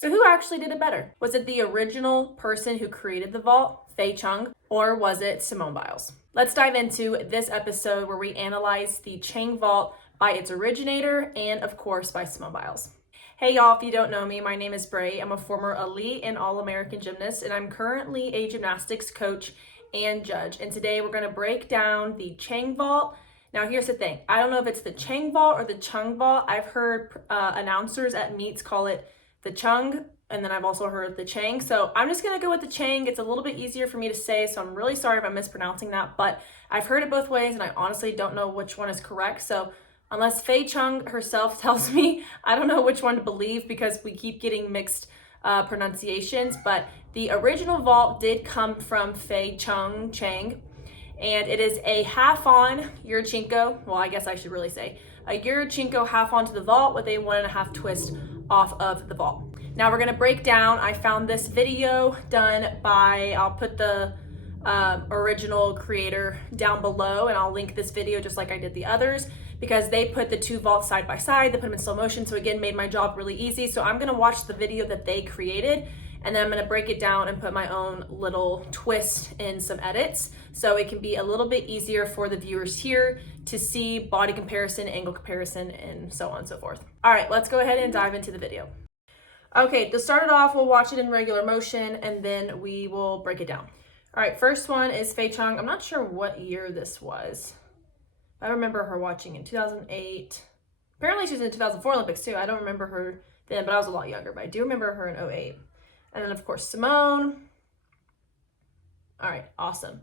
So who actually did it better? Was it the original person who created the vault, Fei Cheng, or was it Simone Biles? Let's dive into this episode where we analyze the Cheng vault by its originator and of course by Simone Biles. Hey y'all, if you don't know me, my name is Braie. I'm a former elite and all-American gymnast, and I'm currently a gymnastics coach and judge. And today we're gonna break down the Cheng vault. Now here's the thing, I don't know if it's the Cheng vault or the Cheng vault. I've heard announcers at meets call it the Cheng, and then I've also heard the Cheng. So I'm just gonna go with the Cheng. It's a little bit easier for me to say, so I'm really sorry if I'm mispronouncing that, but I've heard it both ways and I honestly don't know which one is correct. So unless Fei Cheng herself tells me, I don't know which one to believe because we keep getting mixed pronunciations, but the original vault did come from Fei Cheng, and it is a half-on Yurchenko, well, I guess I should really say, a Yurchenko half-on to the vault with a 1.5 twist off of the vault. Now we're gonna break down, I found this video done by, I'll put the original creator down below and I'll link this video just like I did the others because they put the two vaults side by side, they put them in slow motion, so again, made my job really easy. So I'm gonna watch the video that they created and then I'm gonna break it down and put my own little twist in some edits so it can be a little bit easier for the viewers here to see body comparison, angle comparison, and so on and so forth. All right, let's go ahead and dive into the video. Okay, to start it off, we'll watch it in regular motion and then we will break it down. All right, first one is Fei Cheng. I'm not sure what year this was. I remember her watching in 2008. Apparently she was in the 2004 Olympics too. I don't remember her then, but I was a lot younger, but I do remember her in 2008. And then of course, Simone. All right, awesome.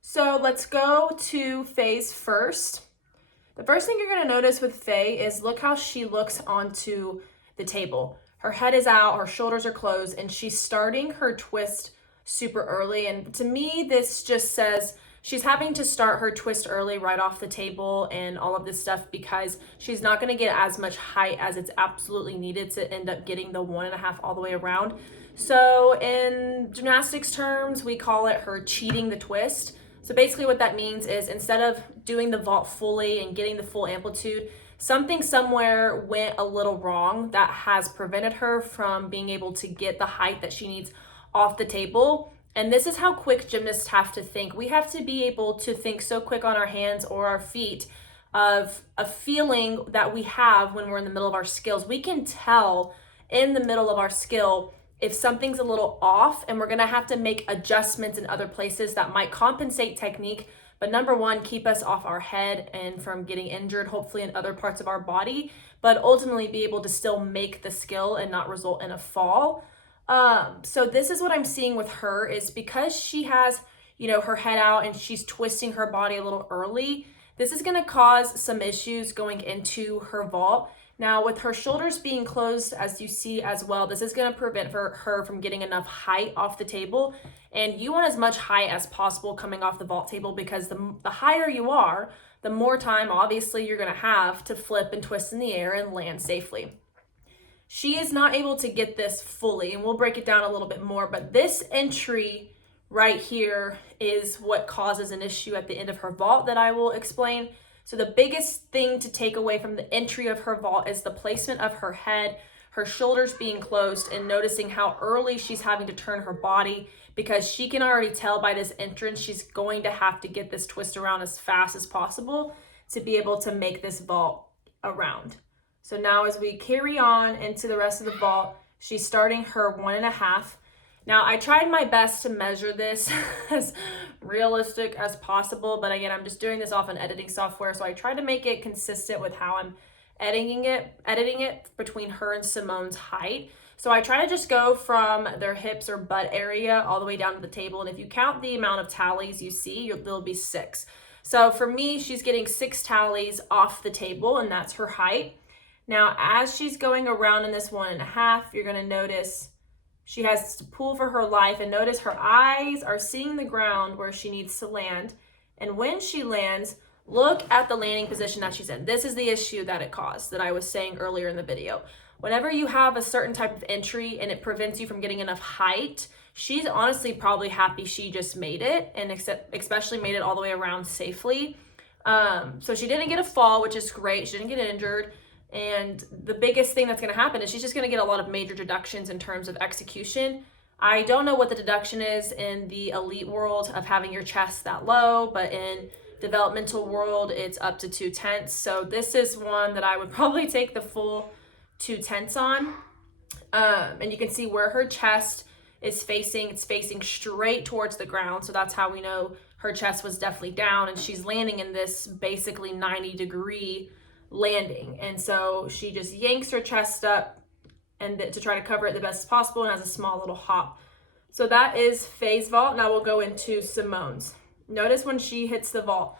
So let's go to Fei's first. The first thing you're gonna notice with Fei is look how she looks onto the table. Her head is out, her shoulders are closed, and she's starting her twist super early. And to me, this just says she's having to start her twist early right off the table and all of this stuff because she's not gonna get as much height as it's absolutely needed to end up getting the 1.5 all the way around. So in gymnastics terms, we call it her cheating the twist. So basically what that means is instead of doing the vault fully and getting the full amplitude, something somewhere went a little wrong that has prevented her from being able to get the height that she needs off the table. And this is how quick gymnasts have to think. We have to be able to think so quick on our hands or our feet of a feeling that we have when we're in the middle of our skills. We can tell in the middle of our skill if something's a little off, and we're gonna have to make adjustments in other places that might compensate technique, but number one, keep us off our head and from getting injured, hopefully in other parts of our body, but ultimately be able to still make the skill and not result in a fall. So this is what I'm seeing with her is because she has, her head out and she's twisting her body a little early, this is gonna cause some issues going into her vault. Now with her shoulders being closed, as you see as well, this is gonna prevent her from getting enough height off the table. And you want as much height as possible coming off the vault table because the higher you are, the more time obviously you're gonna have to flip and twist in the air and land safely. She is not able to get this fully, and we'll break it down a little bit more, but this entry right here is what causes an issue at the end of her vault that I will explain. So the biggest thing to take away from the entry of her vault is the placement of her head, her shoulders being closed, and noticing how early she's having to turn her body because she can already tell by this entrance she's going to have to get this twist around as fast as possible to be able to make this vault around. So now as we carry on into the rest of the vault, she's starting her 1.5. Now I tried my best to measure this as realistic as possible, but again, I'm just doing this off an editing software. So I tried to make it consistent with how I'm editing it between her and Simone's height. So I try to just go from their hips or butt area all the way down to the table. And if you count the amount of tallies you see, there'll be 6. So for me, she's getting 6 tallies off the table and that's her height. Now, as she's going around in this 1.5, you're gonna notice she has to pull for her life and notice her eyes are seeing the ground where she needs to land. And when she lands, look at the landing position that she's in. This is the issue that it caused that I was saying earlier in the video. Whenever you have a certain type of entry and it prevents you from getting enough height, she's honestly probably happy she just made it and especially made it all the way around safely. So she didn't get a fall, which is great. She didn't get injured. And the biggest thing that's going to happen is she's just going to get a lot of major deductions in terms of execution. I don't know what the deduction is in the elite world of having your chest that low, but in developmental world, it's up to 2/10. So this is one that I would probably take the full 2/10 on. And you can see where her chest is facing, it's facing straight towards the ground. So that's how we know her chest was definitely down, and she's landing in this basically 90-degree landing. And so she just yanks her chest up and to try to cover it the best as possible, and has a small little hop. So that is Fei's vault. Now we'll go into Simone's. Notice when she hits the vault,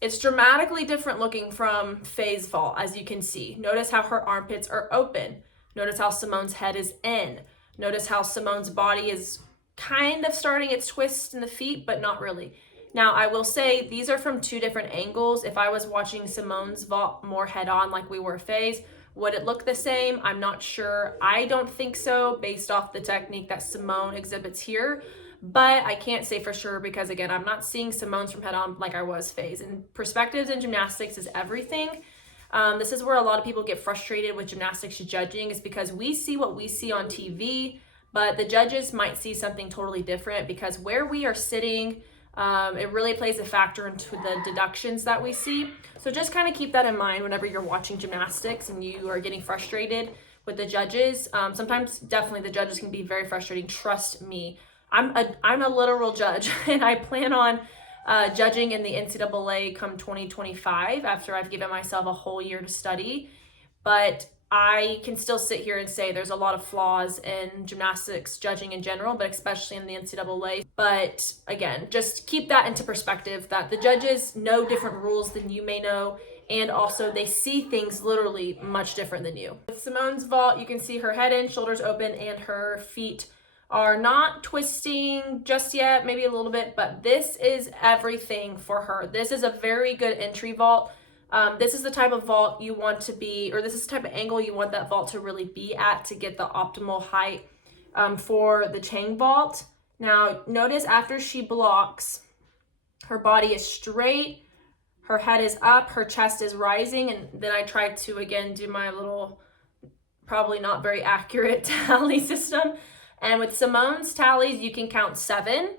it's dramatically different looking from Fei's vault, as you can see. Notice how her armpits are open. Notice how Simone's head is in. Notice how Simone's body is kind of starting its twist in the feet, but not really. Now, I will say these are from two different angles. If I was watching Simone's vault more head on like we were Fei's, would it look the same? I'm not sure. I don't think so based off the technique that Simone exhibits here, but I can't say for sure because, again, I'm not seeing Simone's from head on like I was Fei's. And perspectives in gymnastics is everything. This is where a lot of people get frustrated with gymnastics judging, is because we see what we see on TV, but the judges might see something totally different because where we are sitting, it really plays a factor into the deductions that we see. So just kind of keep that in mind whenever you're watching gymnastics and you are getting frustrated with the judges. Sometimes definitely the judges can be very frustrating. Trust me. I'm a literal judge, and I plan on judging in the NCAA come 2025 after I've given myself a whole year to study. But I can still sit here and say there's a lot of flaws in gymnastics judging in general, but especially in the NCAA. But again, just keep that into perspective that the judges know different rules than you may know, and also they see things literally much different than you. With Simone's vault, you can see her head in, shoulders open, and her feet are not twisting just yet, maybe a little bit, but this is everything for her. This is a very good entry vault. This is the type of vault you want to be, or this is the type of angle you want that vault to really be at to get the optimal height for the Cheng vault. Now, notice after she blocks, her body is straight, her head is up, her chest is rising, and then I tried to, again, do my little, probably not very accurate tally system. And with Simone's tallies, you can count 7.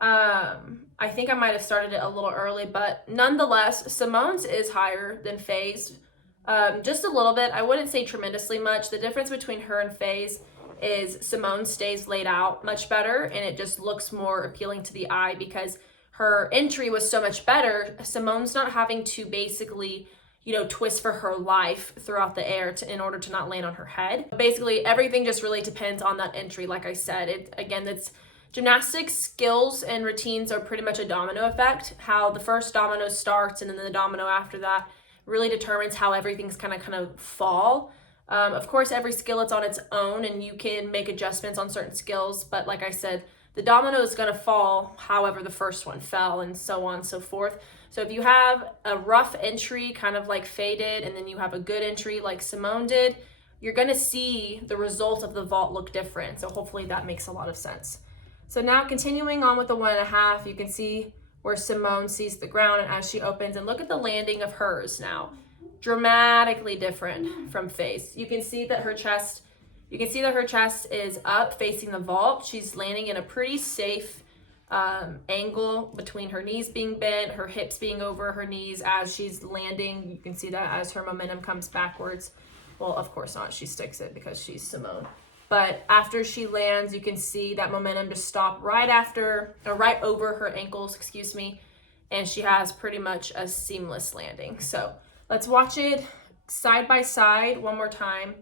I think I might have started it a little early, but nonetheless, Simone's is higher than Fei's. Just a little bit. I wouldn't say tremendously much. The difference between her and Fei's is Simone stays laid out much better, and it just looks more appealing to the eye because her entry was so much better. Simone's not having to basically, twist for her life throughout the air in order to not land on her head. Basically, everything just really depends on that entry. Like I said, it's gymnastics skills and routines are pretty much a domino effect. How the first domino starts and then the domino after that really determines how everything's kind of fall. Of course, every skill it's on its own, and you can make adjustments on certain skills. But like I said, the domino is going to fall however the first one fell, and so on and so forth. So if you have a rough entry, kind of like Fei did, and then you have a good entry like Simone did, you're going to see the result of the vault look different. So hopefully that makes a lot of sense. So now continuing on with the 1.5, you can see where Simone sees the ground and as she opens, and look at the landing of hers now. Dramatically different from Fei's. You can see that her chest is up facing the vault. She's landing in a pretty safe angle between her knees being bent, her hips being over her knees as she's landing. You can see that as her momentum comes backwards. Well, of course not. She sticks it because she's Simone. But after she lands, you can see that momentum just stop right over her ankles, and she has pretty much a seamless landing. So let's watch it side by side one more time.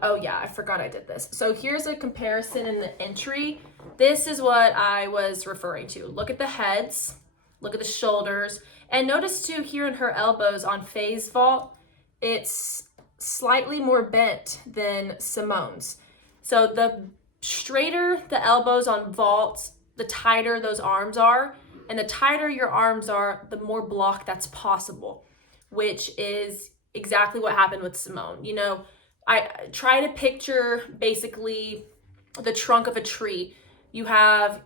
Oh yeah, I forgot I did this. So here's a comparison in the entry. This is what I was referring to. Look at the heads, look at the shoulders, and notice too here in her elbows on Fei's vault, it's slightly more bent than Simone's. So the straighter the elbows on vaults, the tighter those arms are, and the tighter your arms are, the more block that's possible, which is exactly what happened with Simone. I try to picture basically the trunk of a tree. You have,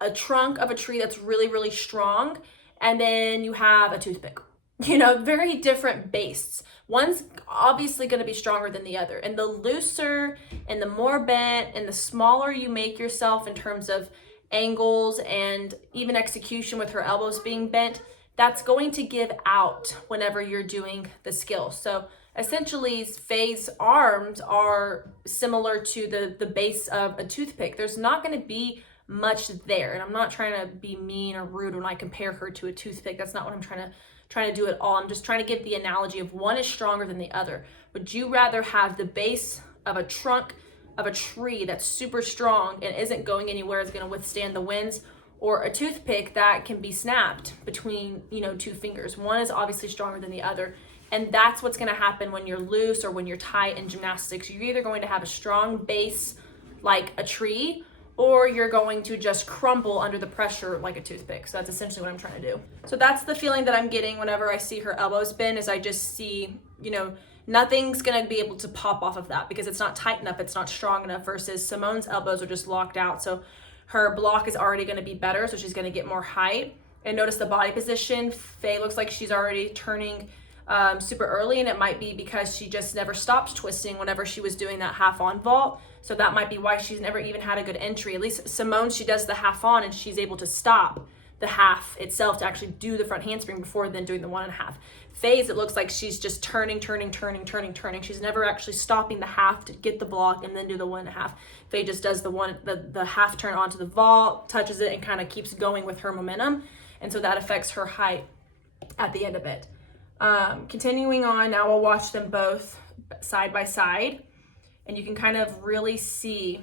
a trunk of a tree that's really, really strong, and then you have a toothpick. very different bases. One's obviously going to be stronger than the other. And the looser and the more bent and the smaller you make yourself in terms of angles and even execution with her elbows being bent, that's going to give out whenever you're doing the skill. So essentially, Fei's arms are similar to the base of a toothpick. There's not going to be much there. And I'm not trying to be mean or rude when I compare her to a toothpick. That's not what I'm trying to do at all. I'm just trying to give the analogy of one is stronger than the other. Would you rather have the base of a trunk of a tree that's super strong and isn't going anywhere, is going to withstand the winds, or a toothpick that can be snapped between, two fingers? One is obviously stronger than the other. And that's what's going to happen when you're loose or when you're tight in gymnastics. You're either going to have a strong base like a tree, or you're going to just crumble under the pressure like a toothpick. So that's essentially what I'm trying to do. So that's the feeling that I'm getting whenever I see her elbows bend, is I just see, nothing's gonna be able to pop off of that because it's not tight enough, it's not strong enough, versus Simone's elbows are just locked out. So her block is already gonna be better, so she's gonna get more height. And notice the body position. Fei looks like she's already turning super early, and it might be because she just never stopped twisting whenever she was doing that half on vault. So that might be why she's never even had a good entry. At least Simone, she does the half on and she's able to stop the half itself to actually do the front handspring before then doing the 1.5. Fei's, it looks like she's just turning. She's never actually stopping the half to get the block and then do the 1.5. Fei just does the half turn onto the vault, touches it, and kind of keeps going with her momentum. And so that affects her height at the end of it. Continuing on, now we'll watch them both side by side, and you can kind of really see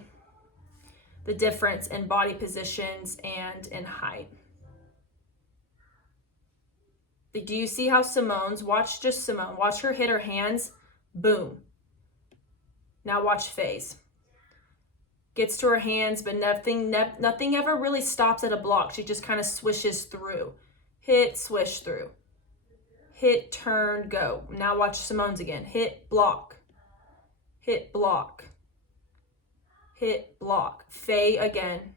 the difference in body positions and in height. Do you see how Simone's, watch her hit her hands, boom. Now watch Fei's. Gets to her hands, but nothing ever really stops at a block. She just kind of swishes through. Hit, swish through. Hit, turn, go. Now watch Simone's again. Hit, block. Hit, block. Hit, block. Fei again.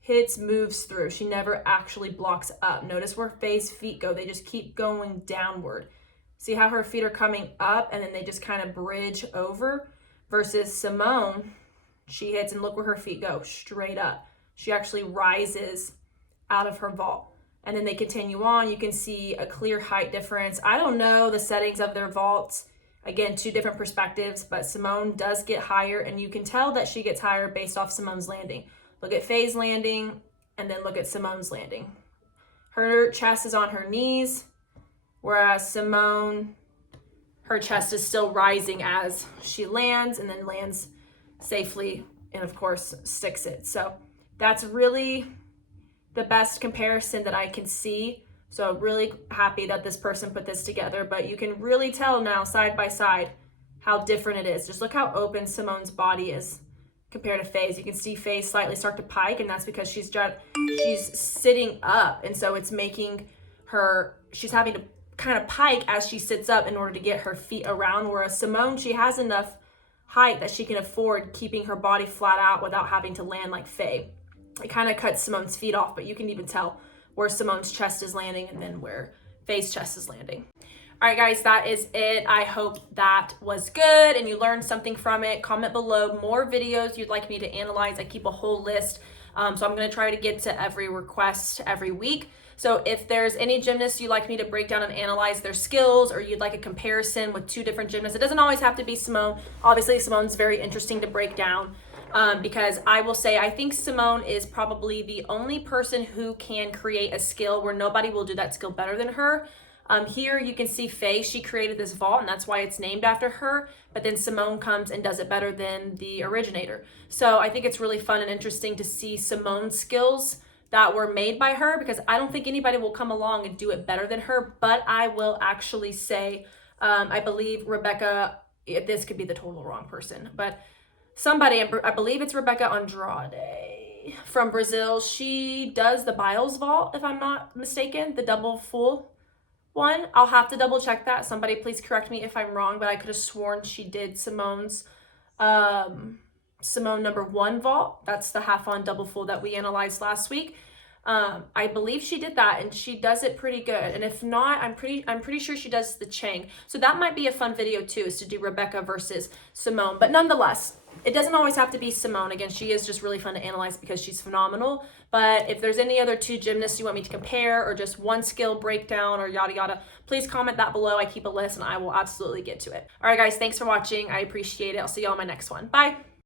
Hits, moves through. She never actually blocks up. Notice where Fei's feet go. They just keep going downward. See how her feet are coming up and then they just kind of bridge over? Versus Simone, she hits and look where her feet go, straight up. She actually rises out of her vault. And then they continue on. You can see a clear height difference. I don't know the settings of their vaults. Again, two different perspectives, but Simone does get higher, and you can tell that she gets higher based off Simone's landing. Look at Fei's landing, and then look at Simone's landing. Her chest is on her knees, whereas Simone, her chest is still rising as she lands, and then lands safely, and of course, sticks it. So that's really the best comparison that I can see. So really happy that this person put this together, but you can really tell now side by side how different it is. Just look how open Simone's body is compared to Fei's. You can see Fei slightly start to pike, and that's because she's sitting up, and so it's making her, she's having to kind of pike as she sits up in order to get her feet around, whereas Simone, she has enough height that she can afford keeping her body flat out without having to land like Fei. It kind of cuts Simone's feet off, but you can even tell where Simone's chest is landing and then where Fei's chest is landing. All right, guys, that is it. I hope that was good and you learned something from it. Comment below more videos you'd like me to analyze. I keep a whole list, so I'm going to try to get to every request every week. So if there's any gymnasts you'd like me to break down and analyze their skills, or you'd like a comparison with two different gymnasts, it doesn't always have to be Simone. Obviously, Simone's very interesting to break down. Because I will say, I think Simone is probably the only person who can create a skill where nobody will do that skill better than her. Here you can see Fei, she created this vault, and that's why it's named after her, but then Simone comes and does it better than the originator. So I think it's really fun and interesting to see Simone's skills that were made by her, because I don't think anybody will come along and do it better than her. But I will actually say, I believe Rebecca, this could be the total wrong person, but somebody, I believe it's Rebecca Andrade from Brazil. She does the Biles vault, if I'm not mistaken, the double full one. I'll have to double check that. Somebody please correct me if I'm wrong, but I could have sworn she did Simone's Simone number 1 vault. That's the half on double full that we analyzed last week. I believe she did that and she does it pretty good. And if not, I'm pretty sure she does the Cheng. So that might be a fun video too, is to do Rebecca versus Simone. But nonetheless, it doesn't always have to be Simone. Again, she is just really fun to analyze because she's phenomenal. But if there's any other two gymnasts you want me to compare, or just one skill breakdown, or yada yada, please comment that below. I keep a list and I will absolutely get to it. All right, guys, thanks for watching. I appreciate it. I'll see you on my next one. Bye.